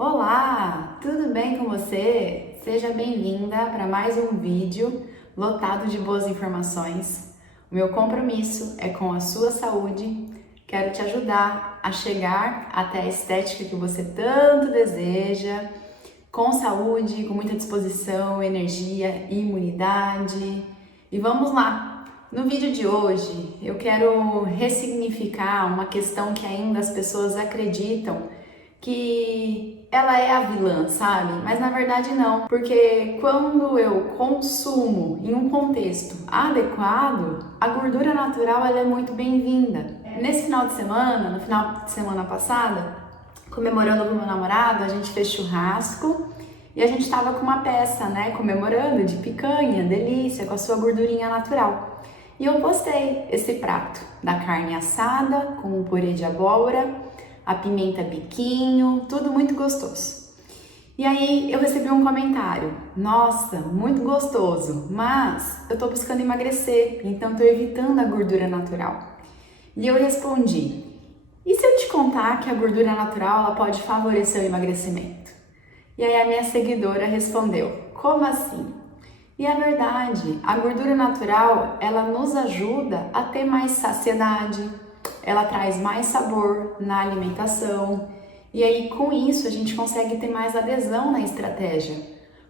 Olá, tudo bem com você? Seja bem-vinda para mais um vídeo lotado de boas informações. O meu compromisso é com a sua saúde. Quero te ajudar a chegar até a estética que você tanto deseja, com saúde, com muita disposição, energia, imunidade. E vamos lá! No vídeo de hoje eu quero ressignificar uma questão que ainda as pessoas acreditam que ela é a vilã, sabe? Mas na verdade não, porque quando eu consumo em um contexto adequado, a gordura natural ela é muito bem-vinda. Nesse final de semana, no final de semana passada, comemorando com meu namorado, a gente fez churrasco e a gente tava com uma peça, né, comemorando de picanha, delícia, com a sua gordurinha natural. E eu postei esse prato da carne assada com um purê de abóbora, a pimenta biquinho, tudo muito gostoso. E aí eu recebi um comentário: nossa, muito gostoso, mas eu tô buscando emagrecer, então tô evitando a gordura natural. E eu respondi: e se eu te contar que a gordura natural ela pode favorecer o emagrecimento? E aí a minha seguidora respondeu: como assim? E é verdade, a gordura natural ela nos ajuda a ter mais saciedade, ela traz mais sabor na alimentação e aí com isso a gente consegue ter mais adesão na estratégia.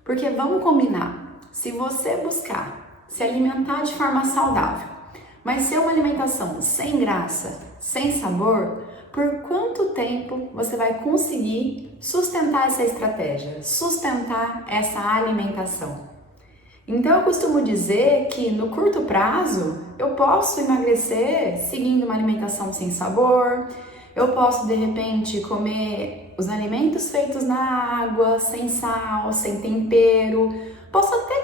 Porque vamos combinar, se você buscar se alimentar de forma saudável, mas ser uma alimentação sem graça, sem sabor, por quanto tempo você vai conseguir sustentar essa estratégia, sustentar essa alimentação? Então eu costumo dizer que no curto prazo eu posso emagrecer seguindo uma alimentação sem sabor, eu posso de repente comer os alimentos feitos na água, sem sal, sem tempero, posso até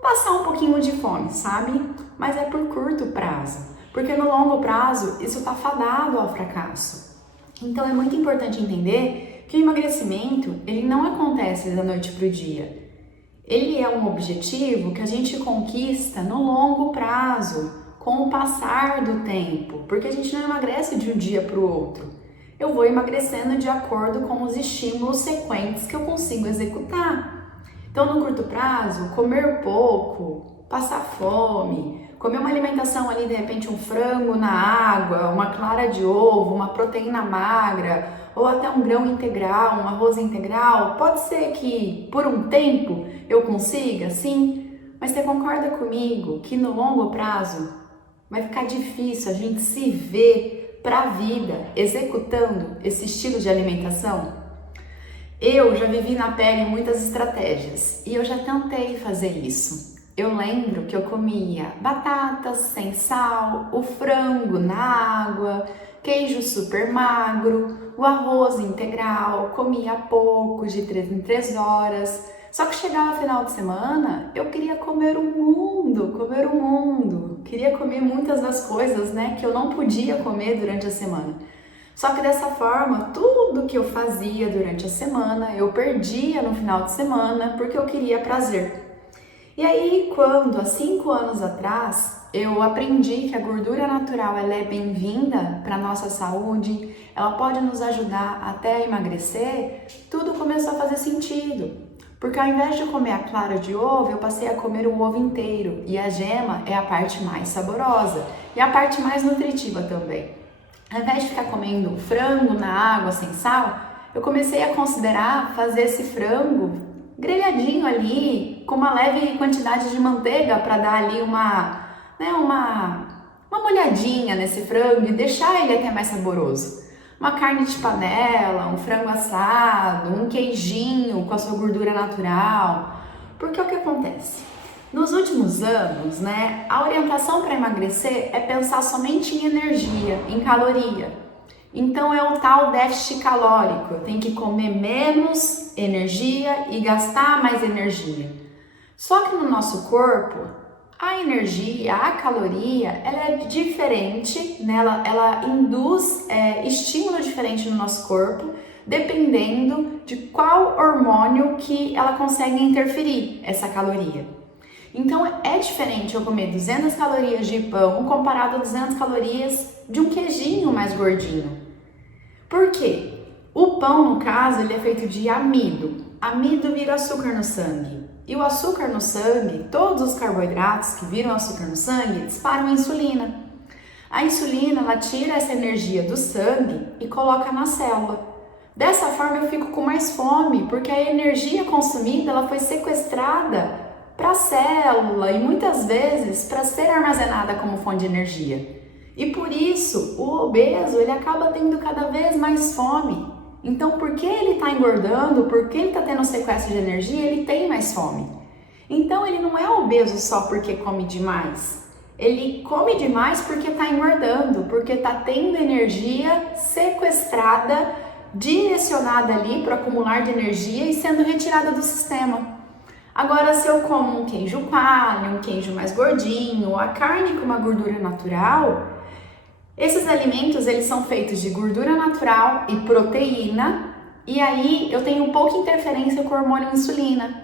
passar um pouquinho de fome, sabe? Mas é por curto prazo, porque no longo prazo isso está fadado ao fracasso. Então é muito importante entender que o emagrecimento ele não acontece da noite para o dia. Ele é um objetivo que a gente conquista no longo prazo, com o passar do tempo, porque a gente não emagrece de um dia para o outro. Eu vou emagrecendo de acordo com os estímulos sequentes que eu consigo executar. Então, no curto prazo, comer pouco, passar fome, comer uma alimentação ali, de repente um frango na água, uma clara de ovo, uma proteína magra, ou até um grão integral, um arroz integral, pode ser que por um tempo eu consiga, sim, mas você concorda comigo que no longo prazo vai ficar difícil a gente se ver para a vida executando esse estilo de alimentação? Eu já vivi na pele muitas estratégias e eu já tentei fazer isso. Eu lembro que eu comia batatas sem sal, o frango na água, queijo super magro, o arroz integral, comia pouco, de 3 em 3 horas. Só que chegava final de semana, eu queria comer o mundo. Queria comer muitas das coisas, né, que eu não podia comer durante a semana. Só que dessa forma, tudo que eu fazia durante a semana, eu perdia no final de semana porque eu queria prazer. E aí, quando há 5 anos atrás, eu aprendi que a gordura natural ela é bem-vinda para a nossa saúde, ela pode nos ajudar até a emagrecer, tudo começou a fazer sentido. Porque ao invés de comer a clara de ovo, eu passei a comer o ovo inteiro. E a gema é a parte mais saborosa e a parte mais nutritiva também. Ao invés de ficar comendo frango na água sem sal, eu comecei a considerar fazer esse frango grelhadinho ali, com uma leve quantidade de manteiga para dar ali uma molhadinha nesse frango e deixar ele até mais saboroso. Uma carne de panela, um frango assado, um queijinho com a sua gordura natural. Porque o que acontece? Nos últimos anos, né, a orientação para emagrecer é pensar somente em energia, em caloria. Então é um tal déficit calórico, tem que comer menos energia e gastar mais energia. Só que no nosso corpo, a energia, a caloria, ela é diferente, né? ela induz estímulo diferente no nosso corpo, dependendo de qual hormônio que ela consegue interferir essa caloria. Então é diferente eu comer 200 calorias de pão comparado a 200 calorias de um queijinho mais gordinho. Por quê? O pão, no caso, ele é feito de amido. Amido vira açúcar no sangue. E o açúcar no sangue, todos os carboidratos que viram açúcar no sangue, disparam insulina. A insulina, ela tira essa energia do sangue e coloca na célula. Dessa forma eu fico com mais fome, porque a energia consumida, ela foi sequestrada para a célula e muitas vezes para ser armazenada como fonte de energia. E por isso, o obeso, ele acaba tendo cada vez mais fome. Então, porque ele está engordando, porque ele está tendo um sequestro de energia, ele tem mais fome. Então, ele não é obeso só porque come demais. Ele come demais porque está engordando, porque está tendo energia sequestrada, direcionada ali para acumular de energia e sendo retirada do sistema. Agora, se eu como um queijo coalho, um queijo mais gordinho, a carne com uma gordura natural, esses alimentos, eles são feitos de gordura natural e proteína, e aí eu tenho pouca interferência com o hormônio insulina.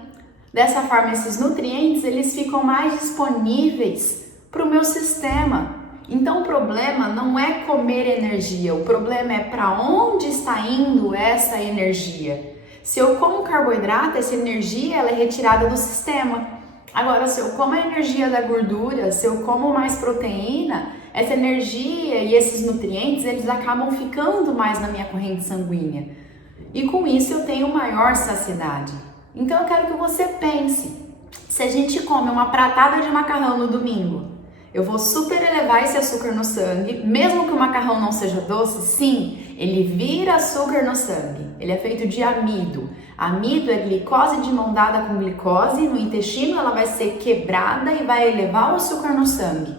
Dessa forma, esses nutrientes, eles ficam mais disponíveis para o meu sistema. Então, o problema não é comer energia, o problema é para onde está indo essa energia. Se eu como carboidrato, essa energia ela é retirada do sistema. Agora, se eu como a energia da gordura, se eu como mais proteína, essa energia e esses nutrientes, eles acabam ficando mais na minha corrente sanguínea. E com isso eu tenho maior saciedade. Então eu quero que você pense, se a gente come uma pratada de macarrão no domingo, eu vou super elevar esse açúcar no sangue, mesmo que o macarrão não seja doce, sim, ele vira açúcar no sangue. Ele é feito de amido. Amido é glicose de mão dada com glicose, no intestino ela vai ser quebrada e vai elevar o açúcar no sangue.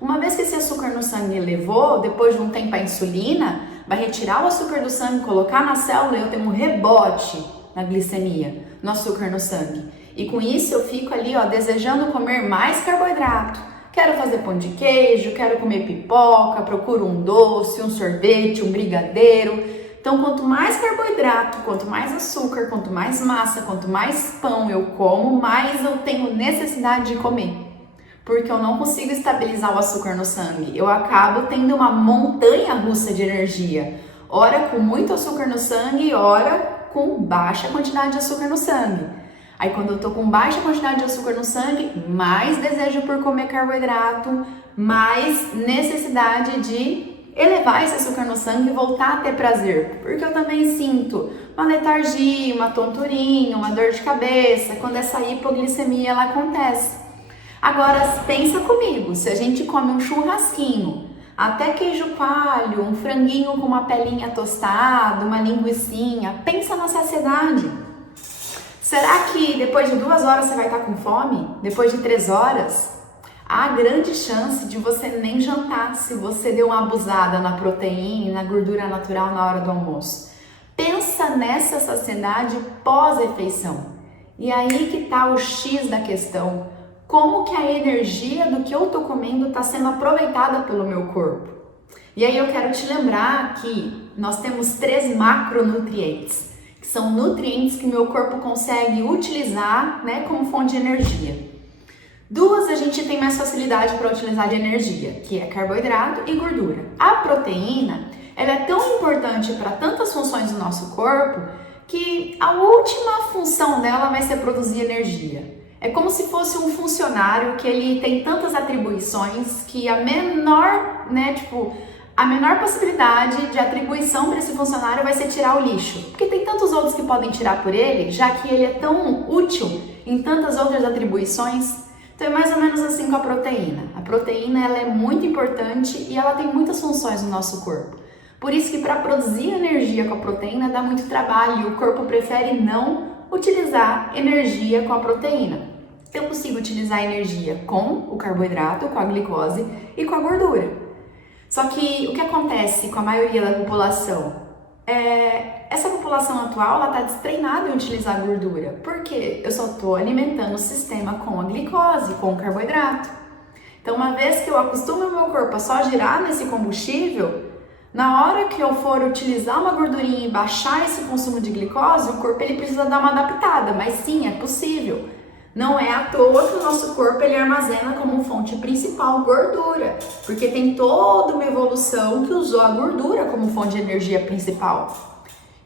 Uma vez que esse açúcar no sangue elevou, depois de um tempo a insulina vai retirar o açúcar do sangue, colocar na célula e eu tenho um rebote na glicemia, no açúcar no sangue. E com isso eu fico ali, desejando comer mais carboidrato. Quero fazer pão de queijo, quero comer pipoca, procuro um doce, um sorvete, um brigadeiro. Então, quanto mais carboidrato, quanto mais açúcar, quanto mais massa, quanto mais pão eu como, mais eu tenho necessidade de comer. Porque eu não consigo estabilizar o açúcar no sangue. Eu acabo tendo uma montanha russa de energia. Ora com muito açúcar no sangue, ora com baixa quantidade de açúcar no sangue. Aí quando eu tô com baixa quantidade de açúcar no sangue, mais desejo por comer carboidrato, mais necessidade de elevar esse açúcar no sangue e voltar a ter prazer. Porque eu também sinto uma letargia, uma tonturinha, uma dor de cabeça, quando essa hipoglicemia ela acontece. Agora, pensa comigo, se a gente come um churrasquinho, até queijo coalho, um franguinho com uma pelinha tostada, uma linguicinha, pensa na saciedade. Será que depois de 2 horas você vai estar com fome? Depois de 3 horas? Há grande chance de você nem jantar se você deu uma abusada na proteína e na gordura natural na hora do almoço. Pensa nessa saciedade pós-refeição. E aí que está o X da questão. Como que a energia do que eu tô comendo está sendo aproveitada pelo meu corpo? E aí eu quero te lembrar que nós temos 3 macronutrientes, que são nutrientes que meu corpo consegue utilizar, como fonte de energia. 2 a gente tem mais facilidade para utilizar de energia, que é carboidrato e gordura. A proteína, ela é tão importante para tantas funções do nosso corpo que a última função dela vai ser produzir energia. É como se fosse um funcionário que ele tem tantas atribuições que a menor possibilidade de atribuição para esse funcionário vai ser tirar o lixo. Porque tem tantos outros que podem tirar por ele, já que ele é tão útil em tantas outras atribuições. Então é mais ou menos assim com a proteína. A proteína ela é muito importante e ela tem muitas funções no nosso corpo. Por isso que para produzir energia com a proteína dá muito trabalho e o corpo prefere não utilizar energia com a proteína. Eu consigo utilizar energia com o carboidrato, com a glicose e com a gordura. Só que o que acontece com a maioria da população? Essa população atual está destreinada em utilizar gordura. Por quê? Eu só estou alimentando o sistema com a glicose, com o carboidrato. Então, uma vez que eu acostumo o meu corpo a só girar nesse combustível, na hora que eu for utilizar uma gordurinha e baixar esse consumo de glicose, o corpo ele precisa dar uma adaptada, mas sim, é possível. Não é à toa que o nosso corpo ele armazena como fonte principal gordura, porque tem toda uma evolução que usou a gordura como fonte de energia principal.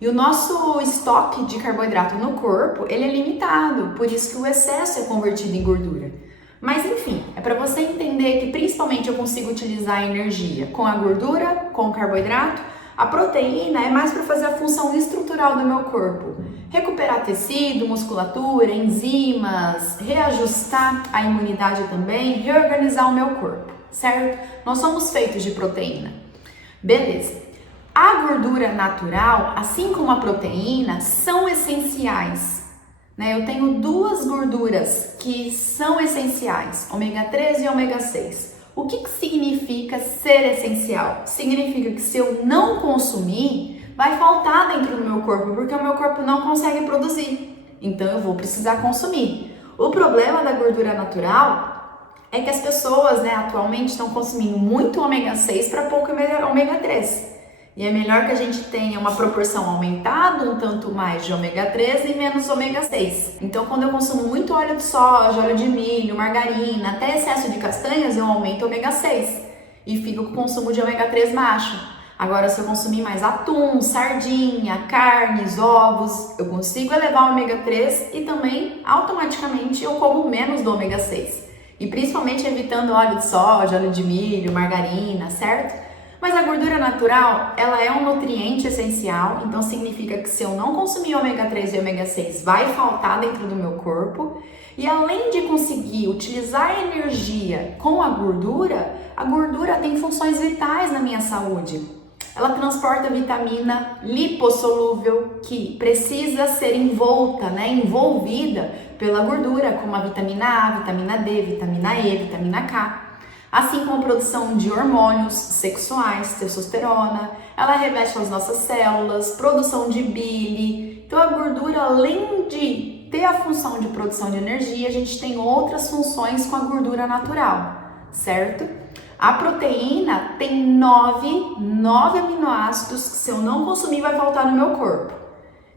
E o nosso estoque de carboidrato no corpo, ele é limitado, por isso que o excesso é convertido em gordura. Mas enfim, é para você entender que principalmente eu consigo utilizar a energia com a gordura, com o carboidrato. A proteína é mais para fazer a função estrutural do meu corpo. Recuperar tecido, musculatura, enzimas, reajustar a imunidade também, reorganizar o meu corpo, certo? Nós somos feitos de proteína. Beleza. A gordura natural, assim como a proteína, são essenciais. Eu tenho duas gorduras que são essenciais, ômega 3 e ômega 6. O que significa ser essencial? Significa que se eu não consumir, vai faltar dentro do meu corpo, porque o meu corpo não consegue produzir. Então eu vou precisar consumir. O problema da gordura natural é que as pessoas, atualmente estão consumindo muito ômega 6 para pouco ômega 3. E é melhor que a gente tenha uma proporção aumentada, um tanto mais de ômega 3 e menos ômega 6. Então, quando eu consumo muito óleo de soja, óleo de milho, margarina, até excesso de castanhas, eu aumento o ômega 6 e fico com o consumo de ômega 3 baixo. Agora, se eu consumir mais atum, sardinha, carnes, ovos, eu consigo elevar o ômega 3 e também, automaticamente, eu como menos do ômega 6. E principalmente evitando óleo de soja, óleo de milho, margarina, certo? Mas a gordura natural, ela é um nutriente essencial, então significa que se eu não consumir ômega 3 e ômega 6, vai faltar dentro do meu corpo. E além de conseguir utilizar a energia com a gordura tem funções vitais na minha saúde. Ela transporta vitamina lipossolúvel, que precisa ser envolvida pela gordura, como a vitamina A, vitamina D, vitamina E, vitamina K. Assim como a produção de hormônios sexuais, testosterona, ela reveste as nossas células, produção de bile. Então a gordura, além de ter a função de produção de energia, a gente tem outras funções com a gordura natural, certo? A proteína tem 9 aminoácidos que se eu não consumir vai faltar no meu corpo.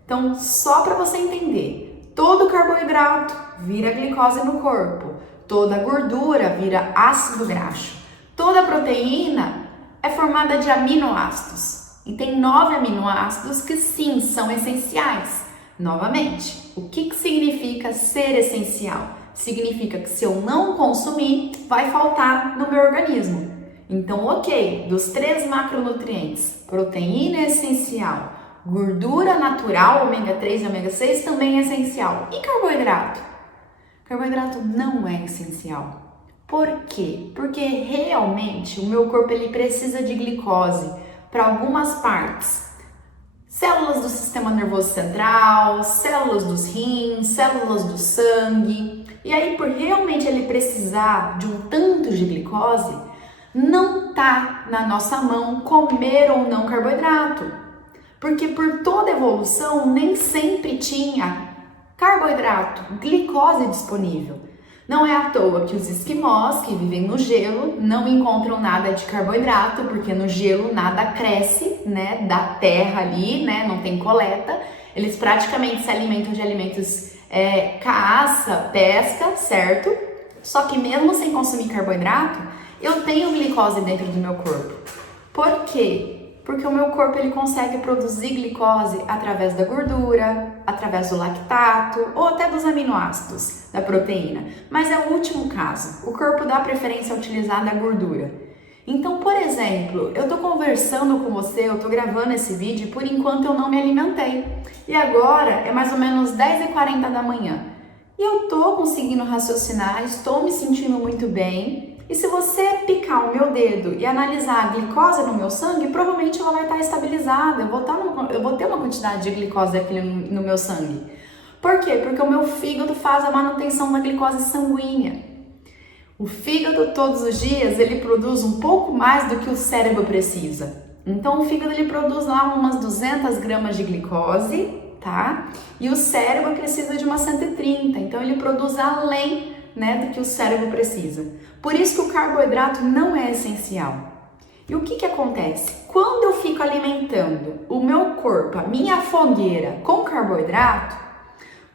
Então, só para você entender, todo carboidrato vira glicose no corpo. Toda gordura vira ácido graxo. Toda proteína é formada de aminoácidos. E tem 9 aminoácidos que sim, são essenciais. Novamente, o que significa ser essencial? Significa que se eu não consumir, vai faltar no meu organismo. Então, ok, dos 3 macronutrientes, proteína é essencial, gordura natural, ômega 3 e ômega 6 também é essencial. E carboidrato? Carboidrato não é essencial. Por quê? Porque realmente o meu corpo ele precisa de glicose para algumas partes. Células do sistema nervoso central, células dos rins, células do sangue. E aí, por realmente ele precisar de um tanto de glicose, não tá na nossa mão comer ou não carboidrato. Porque por toda evolução nem sempre tinha carboidrato, glicose disponível. Não é à toa que os esquimós que vivem no gelo não encontram nada de carboidrato, porque no gelo nada cresce, da terra ali, não tem coleta. Eles praticamente se alimentam de alimentos caça, pesca, certo? Só que mesmo sem consumir carboidrato, eu tenho glicose dentro do meu corpo. Por quê? Porque o meu corpo ele consegue produzir glicose através da gordura, através do lactato ou até dos aminoácidos da proteína. Mas é o último caso. O corpo dá preferência a utilizar da gordura. Então, por exemplo, eu estou conversando com você, eu estou gravando esse vídeo e por enquanto eu não me alimentei. E agora é mais ou menos 10h40 da manhã. E eu estou conseguindo raciocinar, estou me sentindo muito bem. E se você picar o meu dedo e analisar a glicose no meu sangue, provavelmente ela vai estar estabilizada. Eu vou ter uma quantidade de glicose aqui no meu sangue. Por quê? Porque o meu fígado faz a manutenção da glicose sanguínea. O fígado, todos os dias, ele produz um pouco mais do que o cérebro precisa. Então, o fígado ele produz lá umas 200 gramas de glicose, tá? E o cérebro precisa de umas 130. Então, ele produz além do que o cérebro precisa. Por isso que o carboidrato não é essencial. E o que acontece? Quando eu fico alimentando o meu corpo, a minha fogueira com carboidrato,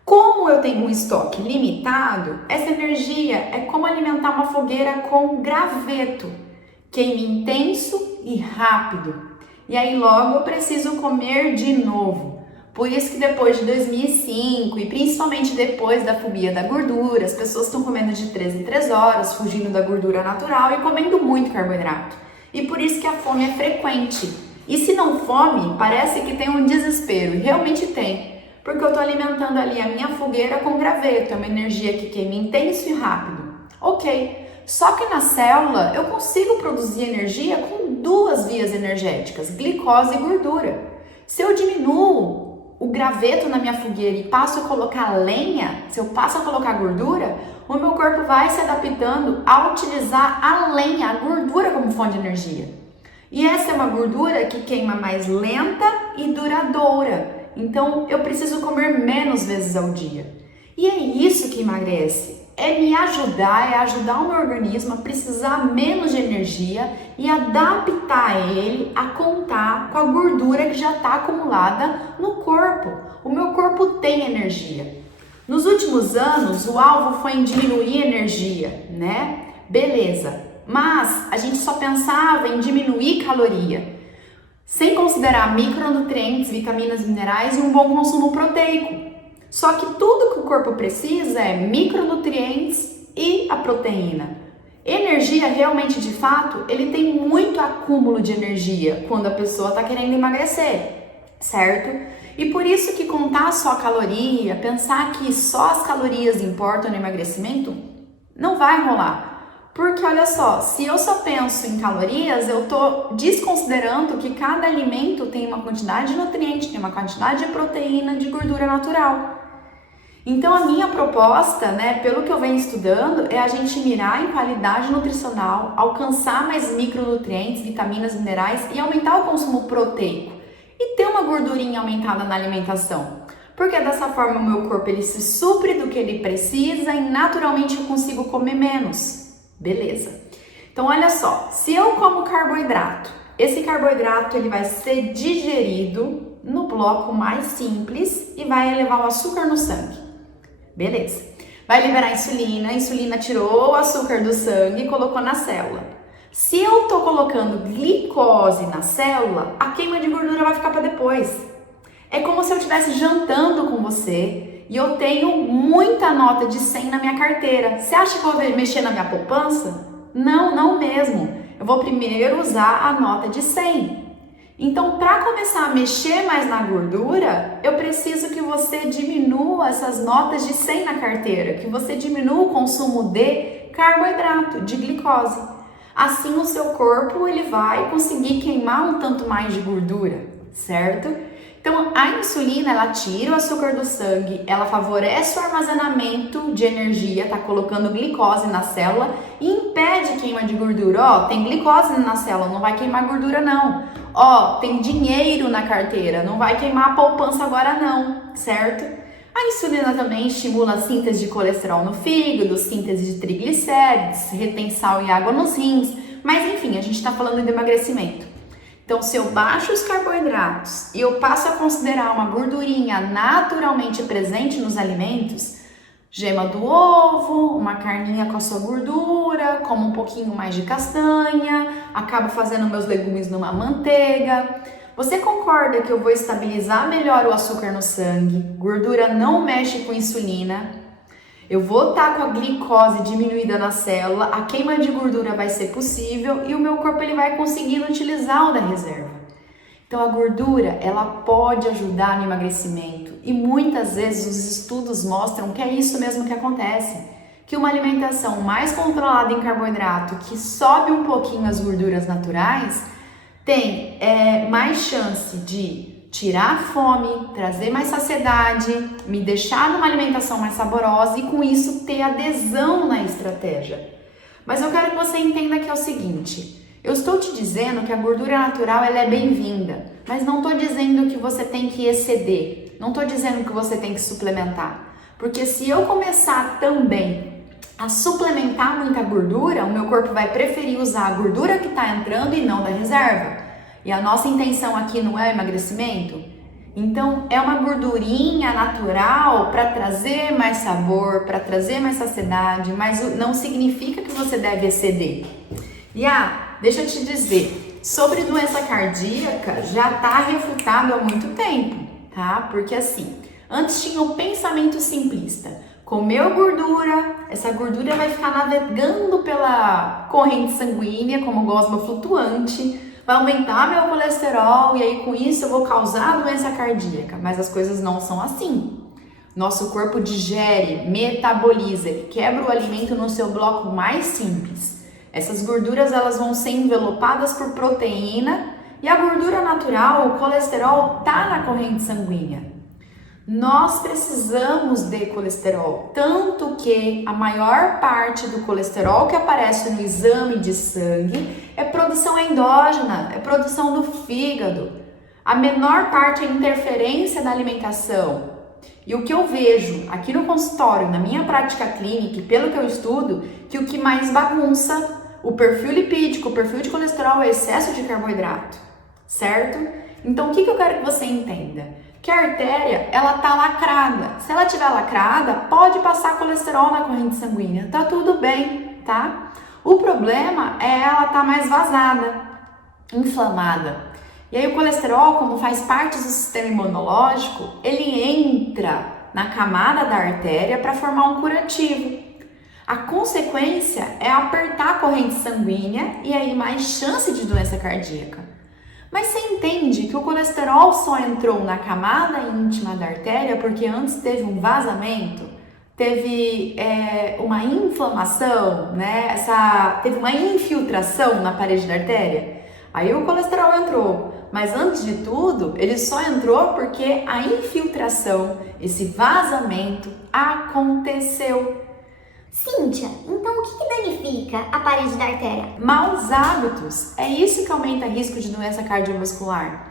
como eu tenho um estoque limitado, essa energia é como alimentar uma fogueira com graveto, queima intenso e rápido. E aí logo eu preciso comer de novo. Por isso que depois de 2005 e principalmente depois da fobia da gordura, as pessoas estão comendo de 3 em 3 horas, fugindo da gordura natural e comendo muito carboidrato. E por isso que a fome é frequente. E se não fome, parece que tem um desespero, e realmente tem. Porque eu estou alimentando ali a minha fogueira com graveto, é uma energia que queima intenso e rápido. Ok, só que na célula eu consigo produzir energia com duas vias energéticas, glicose e gordura. Se eu diminuo o graveto na minha fogueira e passo a colocar lenha, se eu passo a colocar gordura, o meu corpo vai se adaptando a utilizar a lenha, a gordura como fonte de energia. E essa é uma gordura que queima mais lenta e duradoura. Então eu preciso comer menos vezes ao dia. E é isso que emagrece. É me ajudar, é ajudar o meu organismo a precisar menos de energia e adaptar ele a contar com a gordura que já está acumulada no corpo. O meu corpo tem energia. Nos últimos anos, o alvo foi em diminuir energia, né? Beleza, mas a gente só pensava em diminuir caloria, sem considerar micronutrientes, vitaminas, minerais e um bom consumo proteico. Só que tudo que o corpo precisa é micronutrientes e a proteína. Energia, realmente, de fato, ele tem muito acúmulo de energia quando a pessoa está querendo emagrecer, certo? E por isso que contar só a caloria, pensar que só as calorias importam no emagrecimento, não vai rolar. Porque olha só, se eu só penso em calorias, eu tô desconsiderando que cada alimento tem uma quantidade de nutrientes, tem uma quantidade de proteína, de gordura natural. Então a minha proposta, né, pelo que eu venho estudando, é a gente mirar em qualidade nutricional, alcançar mais micronutrientes, vitaminas, minerais e aumentar o consumo proteico. E ter uma gordurinha aumentada na alimentação. Porque dessa forma o meu corpo ele se supre do que ele precisa e naturalmente eu consigo comer menos. Beleza. Então olha só, se eu como carboidrato, esse carboidrato ele vai ser digerido no bloco mais simples e vai elevar o açúcar no sangue. Beleza. Vai liberar insulina, a insulina tirou o açúcar do sangue e colocou na célula. Se eu tô colocando glicose na célula, a queima de gordura vai ficar para depois. É como se eu estivesse jantando com você e eu tenho muita nota de 100 na minha carteira. Você acha que eu vou mexer na minha poupança? Não, não mesmo. Eu vou primeiro usar a nota de 100. Então, para começar a mexer mais na gordura, eu preciso que você diminua essas notas de 100 na carteira, que você diminua o consumo de carboidrato, de glicose. Assim, o seu corpo ele vai conseguir queimar um tanto mais de gordura, certo? Então, a insulina, ela tira o açúcar do sangue, ela favorece o armazenamento de energia, tá colocando glicose na célula e impede queima de gordura. Ó, tem glicose na célula, não vai queimar gordura não. Ó, tem dinheiro na carteira, não vai queimar a poupança agora não, certo? A insulina também estimula a síntese de colesterol no fígado, síntese de triglicérides, retém sal e água nos rins, mas enfim, a gente tá falando de emagrecimento. Então, se eu baixo os carboidratos e eu passo a considerar uma gordurinha naturalmente presente nos alimentos, gema do ovo, uma carninha com a sua gordura, como um pouquinho mais de castanha, acabo fazendo meus legumes numa manteiga. Você concorda que eu vou estabilizar melhor o açúcar no sangue, gordura não mexe com insulina, eu vou estar com a glicose diminuída na célula, a queima de gordura vai ser possível e o meu corpo ele vai conseguindo utilizar o da reserva. Então a gordura, ela pode ajudar no emagrecimento e muitas vezes os estudos mostram que é isso mesmo que acontece. Que uma alimentação mais controlada em carboidrato, que sobe um pouquinho as gorduras naturais, tem mais chance de tirar a fome, trazer mais saciedade, me deixar numa alimentação mais saborosa e com isso ter adesão na estratégia. Mas eu quero que você entenda que é o seguinte, eu estou te dizendo que a gordura natural ela é bem-vinda, mas não estou dizendo que você tem que exceder, não estou dizendo que você tem que suplementar, porque se eu começar também a suplementar muita gordura, o meu corpo vai preferir usar a gordura que está entrando e não da reserva. E a nossa intenção aqui não é o emagrecimento? Então, é uma gordurinha natural para trazer mais sabor, para trazer mais saciedade, mas não significa que você deve exceder. E deixa eu te dizer, sobre doença cardíaca, já está refutado há muito tempo, tá? Porque assim, antes tinha um pensamento simplista. Comeu gordura, essa gordura vai ficar navegando pela corrente sanguínea como gosma flutuante, vai aumentar meu colesterol e aí com isso eu vou causar doença cardíaca. Mas as coisas não são assim. Nosso corpo digere, metaboliza, ele quebra o alimento no seu bloco mais simples. Essas gorduras elas vão ser envelopadas por proteína e a gordura natural, o colesterol, tá na corrente sanguínea. Nós precisamos de colesterol, tanto que a maior parte do colesterol que aparece no exame de sangue é produção endógena, é produção do fígado. A menor parte é interferência da alimentação. E o que eu vejo aqui no consultório, na minha prática clínica, e pelo que eu estudo, que o que mais bagunça o perfil lipídico, o perfil de colesterol é excesso de carboidrato, certo? Então, o que eu quero que você entenda? Que a artéria, ela tá lacrada. Se ela tiver lacrada, pode passar colesterol na corrente sanguínea. Tá tudo bem, tá? O problema é ela tá mais vazada, inflamada. E aí o colesterol, como faz parte do sistema imunológico, ele entra na camada da artéria para formar um curativo. A consequência é apertar a corrente sanguínea e aí mais chance de doença cardíaca. Mas você entende que o colesterol só entrou na camada íntima da artéria porque antes teve um vazamento, teve uma inflamação, né? Teve uma infiltração na parede da artéria. Aí o colesterol entrou, mas antes de tudo, ele só entrou porque a infiltração, esse vazamento aconteceu. Cíntia, então o que danifica a parede da artéria? Maus hábitos, é isso que aumenta o risco de doença cardiovascular.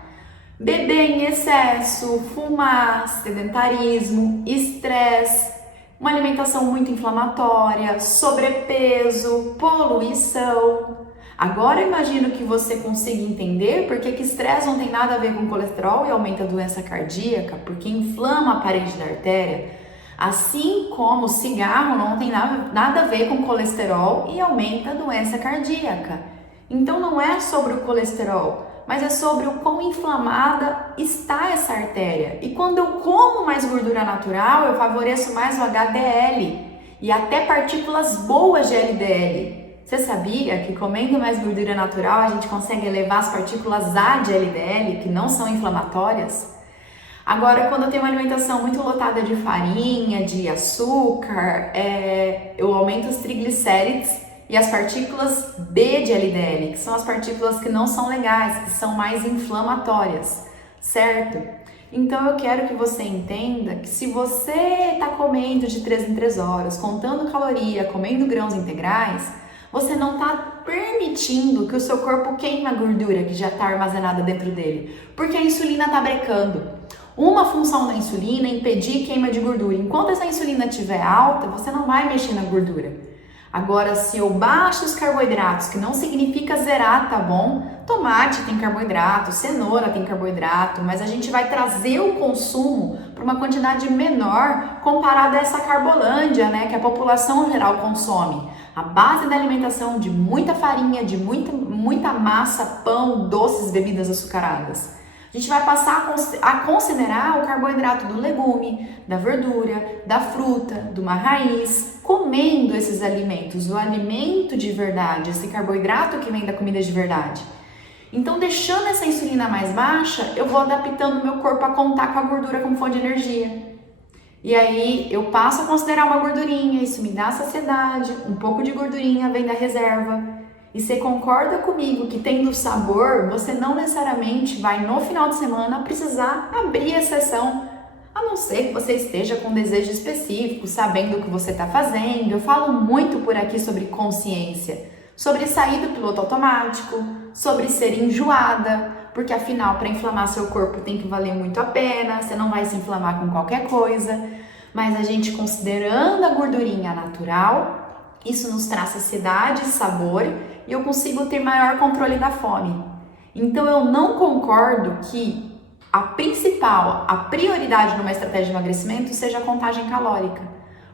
Beber em excesso, fumar, sedentarismo, estresse, uma alimentação muito inflamatória, sobrepeso, poluição. Agora imagino que você consiga entender por que estresse não tem nada a ver com colesterol e aumenta a doença cardíaca, porque inflama a parede da artéria. Assim como o cigarro não tem nada a ver com colesterol e aumenta a doença cardíaca. Então não é sobre o colesterol, mas é sobre o quão inflamada está essa artéria. E quando eu como mais gordura natural, eu favoreço mais o HDL e até partículas boas de LDL. Você sabia que comendo mais gordura natural a gente consegue elevar as partículas A de LDL, que não são inflamatórias? Agora, quando eu tenho uma alimentação muito lotada de farinha, de açúcar, eu aumento os triglicérides e as partículas B de LDL, que são as partículas que não são legais, que são mais inflamatórias, certo? Então eu quero que você entenda que se você está comendo de 3 em 3 horas, contando caloria, comendo grãos integrais, você não está permitindo que o seu corpo queime a gordura que já está armazenada dentro dele, porque a insulina está brecando. Uma função da insulina é impedir queima de gordura. Enquanto essa insulina estiver alta, você não vai mexer na gordura. Agora, se eu baixo os carboidratos, que não significa zerar, tá bom? Tomate tem carboidrato, cenoura tem carboidrato, mas a gente vai trazer o consumo para uma quantidade menor comparada a essa carbolândia, né, que a população geral consome. A base da alimentação de muita farinha, de muita massa, pão, doces, bebidas açucaradas. A gente vai passar a considerar o carboidrato do legume, da verdura, da fruta, de uma raiz, comendo esses alimentos, o alimento de verdade, esse carboidrato que vem da comida de verdade. Então, deixando essa insulina mais baixa, eu vou adaptando o meu corpo a contar com a gordura como fonte de energia. E aí, eu passo a considerar uma gordurinha, isso me dá saciedade, um pouco de gordurinha vem da reserva. E você concorda comigo que tendo sabor, você não necessariamente vai no final de semana precisar abrir a exceção, a não ser que você esteja com um desejo específico, sabendo o que você está fazendo. Eu falo muito por aqui sobre consciência, sobre sair do piloto automático, sobre ser enjoada, porque afinal para inflamar seu corpo tem que valer muito a pena, você não vai se inflamar com qualquer coisa, mas a gente considerando a gordurinha natural, isso nos traz saciedade e sabor, e eu consigo ter maior controle da fome. Então eu não concordo que a prioridade numa estratégia de emagrecimento seja a contagem calórica,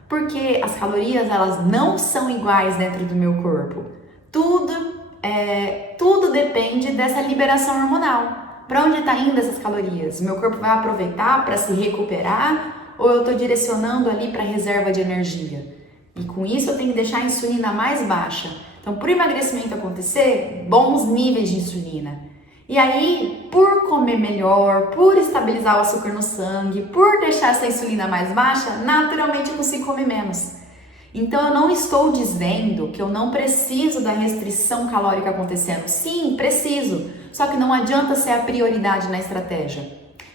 porque as calorias elas não são iguais dentro do meu corpo. Tudo depende dessa liberação hormonal. para onde está indo essas calorias? Meu corpo vai aproveitar para se recuperar ou eu estou direcionando ali para reserva de energia? E com isso eu tenho que deixar a insulina mais baixa. Então, para o emagrecimento acontecer, bons níveis de insulina. E aí, por comer melhor, por estabilizar o açúcar no sangue, por deixar essa insulina mais baixa, naturalmente eu consigo comer menos. Então eu não estou dizendo que eu não preciso da restrição calórica acontecendo. Sim, preciso. Só que não adianta ser a prioridade na estratégia.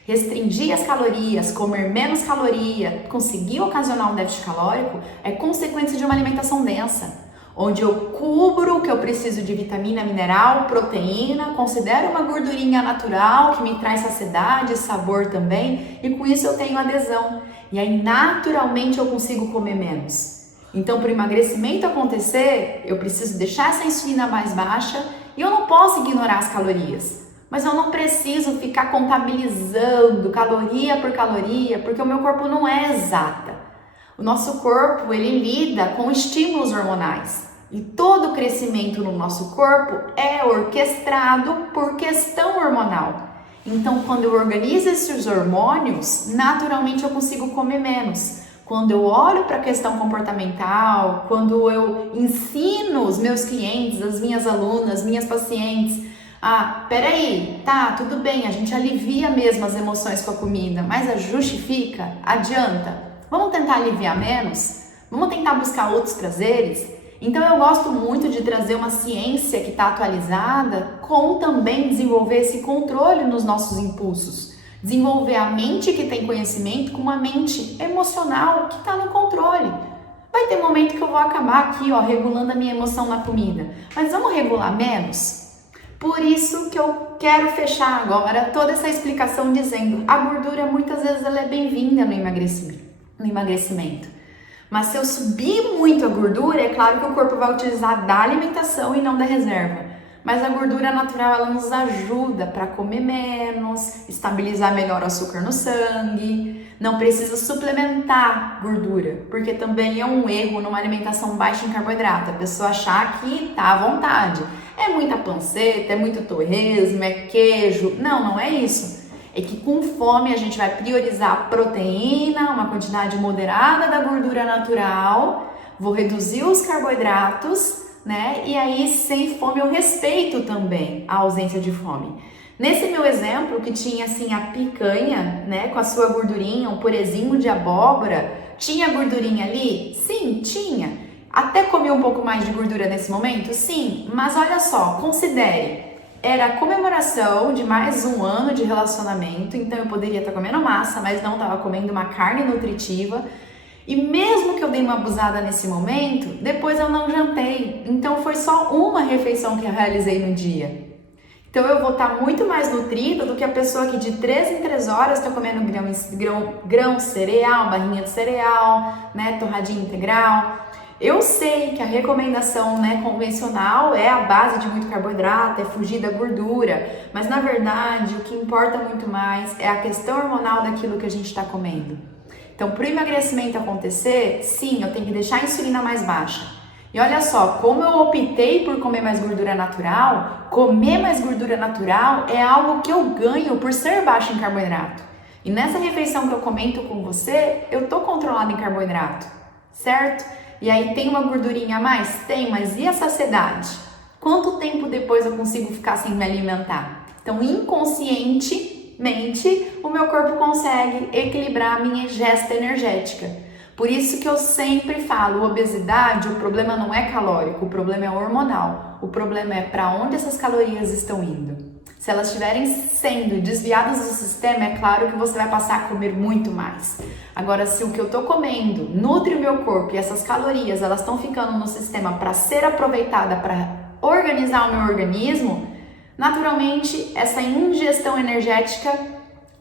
Restringir as calorias, comer menos caloria, conseguir ocasionar um déficit calórico é consequência de uma alimentação densa, onde eu cubro o que eu preciso de vitamina, mineral, proteína, considero uma gordurinha natural que me traz saciedade, sabor também, e com isso eu tenho adesão. E aí naturalmente eu consigo comer menos. Então, para o emagrecimento acontecer, eu preciso deixar essa insulina mais baixa e eu não posso ignorar as calorias. Mas eu não preciso ficar contabilizando caloria por caloria, porque o meu corpo não é exata. O nosso corpo, ele lida com estímulos hormonais. E todo o crescimento no nosso corpo é orquestrado por questão hormonal. Então, quando eu organizo esses hormônios, naturalmente eu consigo comer menos. Quando eu olho para a questão comportamental, quando eu ensino os meus clientes, as minhas alunas, minhas pacientes, peraí, tá, tudo bem, a gente alivia mesmo as emoções com a comida, mas justifica? Adianta? Vamos tentar aliviar menos? Vamos tentar buscar outros prazeres? Então eu gosto muito de trazer uma ciência que está atualizada, como também desenvolver esse controle nos nossos impulsos. Desenvolver a mente que tem conhecimento com uma mente emocional que está no controle. Vai ter momento que eu vou acabar aqui, regulando a minha emoção na comida. Mas vamos regular menos? Por isso que eu quero fechar agora toda essa explicação dizendo a gordura muitas vezes ela é bem-vinda no emagrecimento. Mas se eu subir muito a gordura, é claro que o corpo vai utilizar da alimentação e não da reserva. Mas a gordura natural, ela nos ajuda para comer menos, estabilizar melhor o açúcar no sangue. Não precisa suplementar gordura, porque também é um erro numa alimentação baixa em carboidrato. A pessoa achar que tá à vontade. É muita panceta, é muito torresmo, é queijo. Não é isso. É que com fome a gente vai priorizar a proteína, uma quantidade moderada da gordura natural, vou reduzir os carboidratos, né? E aí, sem fome, eu respeito também a ausência de fome. Nesse meu exemplo, que tinha assim a picanha, né, com a sua gordurinha, um purezinho de abóbora, tinha gordurinha ali? Sim, tinha. Até comi um pouco mais de gordura nesse momento? Sim, mas olha só, considere, era a comemoração de mais um ano de relacionamento, então eu poderia estar comendo massa, mas não estava comendo uma carne nutritiva. E mesmo que eu dei uma abusada nesse momento, depois eu não jantei. Então foi só uma refeição que eu realizei no dia. Então eu vou estar muito mais nutrida do que a pessoa que de 3 em 3 horas está comendo grão, cereal, barrinha de cereal, né, torradinha integral. Eu sei que a recomendação, né, convencional é a base de muito carboidrato, é fugir da gordura. Mas na verdade o que importa muito mais é a questão hormonal daquilo que a gente está comendo. Então, para o emagrecimento acontecer, sim, eu tenho que deixar a insulina mais baixa. E olha só, como eu optei por comer mais gordura natural, comer mais gordura natural é algo que eu ganho por ser baixo em carboidrato. E nessa refeição que eu comento com você, eu tô controlada em carboidrato, certo? E aí tem uma gordurinha a mais? Tem, mas e a saciedade? Quanto tempo depois eu consigo ficar sem me alimentar? Então, inconscientemente, o meu corpo consegue equilibrar a minha ingesta energética. Por isso que eu sempre falo, obesidade, o problema não é calórico, o problema é hormonal. O problema é para onde essas calorias estão indo. Se elas estiverem sendo desviadas do sistema, é claro que você vai passar a comer muito mais. Agora, se o que eu estou comendo nutre o meu corpo e essas calorias elas estão ficando no sistema para ser aproveitada, para organizar o meu organismo, naturalmente, essa ingestão energética,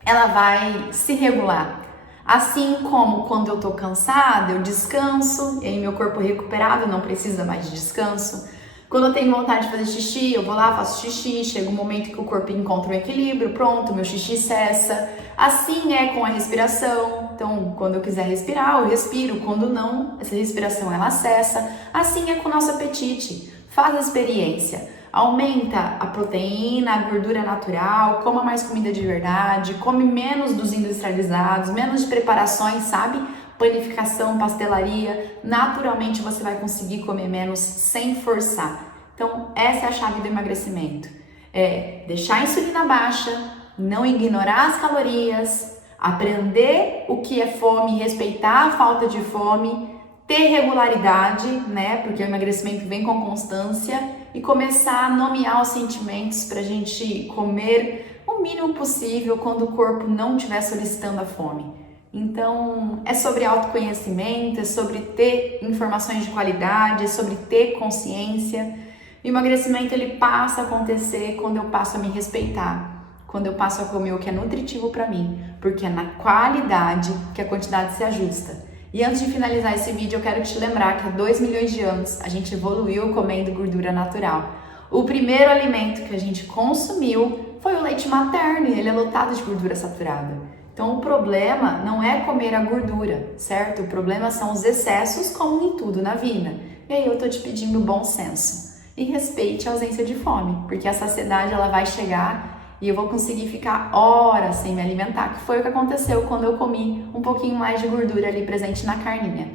ela vai se regular. Assim como quando eu tô cansada, eu descanso, e aí meu corpo recuperado não precisa mais de descanso. Quando eu tenho vontade de fazer xixi, eu vou lá, faço xixi, chega um momento que o corpo encontra um equilíbrio, pronto, meu xixi cessa. Assim é com a respiração. Então, quando eu quiser respirar, eu respiro. Quando não, essa respiração ela cessa. Assim é com o nosso apetite. Faz a experiência. Aumenta a proteína, a gordura natural, coma mais comida de verdade, come menos dos industrializados, menos de preparações, sabe? Panificação, pastelaria, naturalmente você vai conseguir comer menos sem forçar. Então, essa é a chave do emagrecimento. É deixar a insulina baixa, não ignorar as calorias, aprender o que é fome, respeitar a falta de fome, ter regularidade, né? Porque o emagrecimento vem com constância e começar a nomear os sentimentos para a gente comer o mínimo possível quando o corpo não estiver solicitando a fome. Então, é sobre autoconhecimento, é sobre ter informações de qualidade, é sobre ter consciência. O emagrecimento ele passa a acontecer quando eu passo a me respeitar, quando eu passo a comer o que é nutritivo para mim, porque é na qualidade que a quantidade se ajusta. E antes de finalizar esse vídeo, eu quero te lembrar que há 2 milhões de anos a gente evoluiu comendo gordura natural. O primeiro alimento que a gente consumiu foi o leite materno e ele é lotado de gordura saturada. Então o problema não é comer a gordura, certo? O problema são os excessos, como em tudo na vida. E aí eu tô te pedindo bom senso. E respeite a ausência de fome, porque a saciedade ela vai chegar e eu vou conseguir ficar horas sem me alimentar, que foi o que aconteceu quando eu comi um pouquinho mais de gordura ali presente na carninha.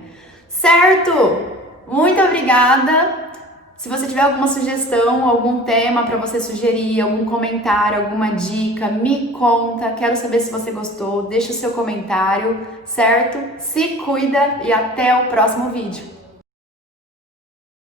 Certo? Muito obrigada! Se você tiver alguma sugestão, algum tema para você sugerir, algum comentário, alguma dica, me conta. Quero saber se você gostou. Deixa o seu comentário, certo? Se cuida e até o próximo vídeo.